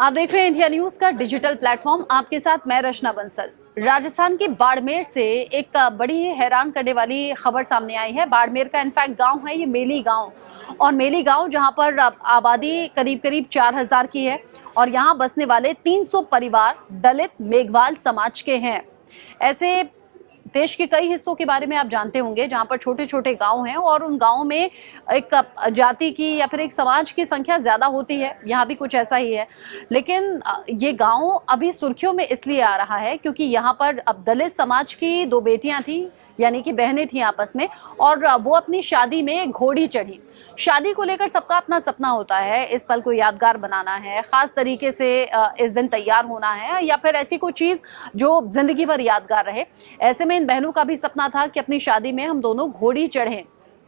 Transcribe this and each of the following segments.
आप देख रहे हैं इंडिया न्यूज का डिजिटल प्लेटफॉर्म। आपके साथ मैं रचना बंसल। राजस्थान के बाड़मेर से एक बड़ी ही हैरान करने वाली खबर सामने आई है। बाड़मेर का इनफैक्ट गांव है ये मेली गांव, और मेली गांव जहां पर आबादी करीब करीब 4000 की है और यहां बसने वाले 300 परिवार दलित मेघवाल समाज के हैं। ऐसे देश के कई हिस्सों के बारे में आप जानते होंगे जहां पर छोटे छोटे गांव हैं और उन गांवों में एक जाति की या फिर एक समाज की संख्या ज्यादा होती है। यहाँ भी कुछ ऐसा ही है, लेकिन ये गांव अभी सुर्खियों में इसलिए आ रहा है क्योंकि यहाँ पर अब दलित समाज की 2 बेटियां थी, यानी कि बहनें थी आपस में, और वो अपनी शादी में घोड़ी चढ़ी। शादी को लेकर सबका अपना सपना होता है, इस पल को यादगार बनाना है, खास तरीके से इस दिन तैयार होना है या फिर ऐसी कोई चीज जो जिंदगी भर यादगार रहे। ऐसे में इन बहनों का भी सपना था कि अपनी शादी में हम दोनों घोड़ी चढ़ें।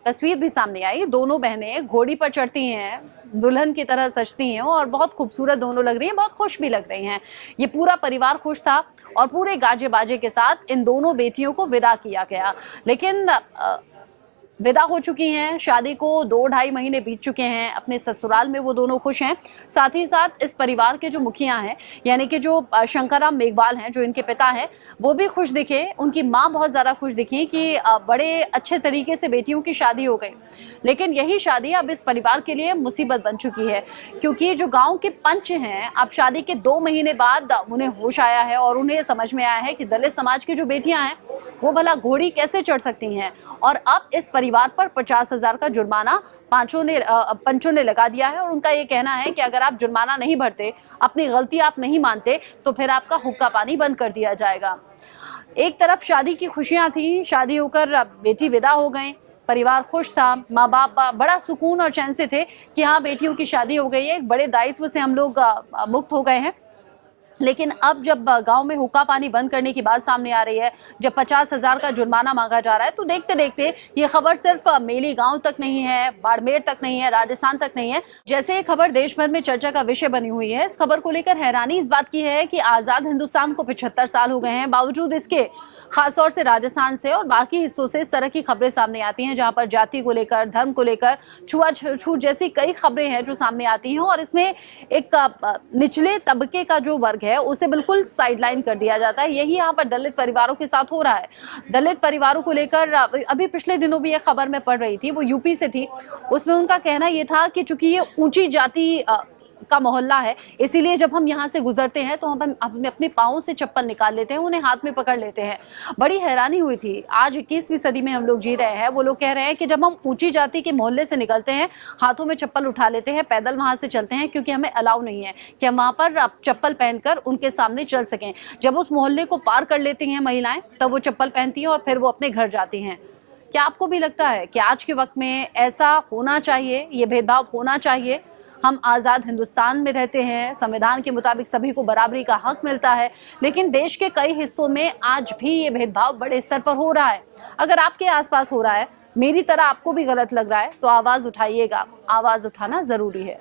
तस्वीर भी सामने आई, दोनों बहनें घोड़ी पर चढ़ती हैं, दुल्हन की तरह सजती हैं और बहुत खूबसूरत दोनों लग रही हैं, बहुत खुश भी लग रही हैं। ये पूरा परिवार खुश था और पूरे गाजे बाजे के साथ इन दोनों बेटियों को विदा किया गया। लेकिन विदा हो चुकी हैं, शादी को 2-2.5 महीने बीत चुके हैं, अपने ससुराल में वो दोनों खुश हैं। साथ ही साथ इस परिवार के जो मुखिया हैं, यानी कि जो शंकरराम मेघवाल हैं, जो इनके पिता हैं, वो भी खुश दिखे। उनकी माँ बहुत ज़्यादा खुश दिखी कि बड़े अच्छे तरीके से बेटियों की शादी हो गई। लेकिन यही शादी अब इस परिवार के लिए मुसीबत बन चुकी है, क्योंकि जो गाँव के पंच हैं, अब शादी के 2 महीने बाद उन्हें होश आया है और उन्हें समझ में आया है कि दलित समाज की जो बेटियाँ हैं वो भला घोड़ी कैसे चढ़ सकती हैं। और अब इस परिवार पर 50,000 का जुर्माना पंचों ने लगा दिया है और उनका ये कहना है कि अगर आप जुर्माना नहीं भरते, अपनी गलती आप नहीं मानते, तो फिर आपका हुक्का पानी बंद कर दिया जाएगा। एक तरफ शादी की खुशियां थी, शादी होकर बेटी विदा हो गई, परिवार खुश था, माँ बाप बड़ा सुकून और चैन से थे कि हाँ बेटियों की शादी हो गई है, एक बड़े दायित्व से हम लोग मुक्त हो गए हैं। लेकिन अब जब गांव में हुक्का पानी बंद करने की बात सामने आ रही है, जब 50,000 का जुर्माना मांगा जा रहा है, तो देखते देखते ये खबर सिर्फ मेली गांव तक नहीं है, बाड़मेर तक नहीं है, राजस्थान तक नहीं है। जैसे ये खबर देश भर में चर्चा का विषय बनी हुई है। इस खबर को लेकर हैरानी इस बात की है कि आजाद हिंदुस्तान को 75 साल हो गए हैं, बावजूद इसके खासतौर से राजस्थान से और बाकी हिस्सों से इस तरह की खबरें सामने आती हैं, जहां पर जाति को लेकर, धर्म को लेकर, छुआछूत जैसी कई खबरें हैं जो सामने आती हैं और इसमें एक निचले तबके का जो वर्ग है उसे बिल्कुल साइडलाइन कर दिया जाता है। यही यहाँ पर दलित परिवारों के साथ हो रहा है। दलित परिवारों को लेकर अभी पिछले दिनों भी एक खबर में पढ़ रही थी, वो यूपी से थी। उसमें उनका कहना ये था कि चूंकि ये ऊंची जाति का मोहल्ला है, इसीलिए जब हम यहाँ से गुजरते हैं तो हम अपने पाँव से चप्पल निकाल लेते हैं, उन्हें हाथ में पकड़ लेते हैं। बड़ी हैरानी हुई थी। आज 21वीं सदी में हम लोग जी रहे हैं। वो लोग कह रहे हैं कि जब हम ऊंची जाति के मोहल्ले से निकलते हैं, हाथों में चप्पल उठा लेते हैं, पैदल वहां से चलते हैं, क्योंकि हमें अलाउ नहीं है कि हम वहां पर चप्पल पहनकर उनके सामने चल सकें। जब उस मोहल्ले को पार कर लेती हैं महिलाएं, तब वो चप्पल पहनती हैं और फिर वो अपने घर जाती हैं। क्या आपको भी लगता है कि आज के वक्त में ऐसा होना चाहिए, ये भेदभाव होना चाहिए? हम आज़ाद हिंदुस्तान में रहते हैं, संविधान के मुताबिक सभी को बराबरी का हक मिलता है, लेकिन देश के कई हिस्सों में आज भी ये भेदभाव बड़े स्तर पर हो रहा है। अगर आपके आसपास हो रहा है, मेरी तरह आपको भी गलत लग रहा है, तो आवाज़ उठाइएगा। आवाज़ उठाना ज़रूरी है।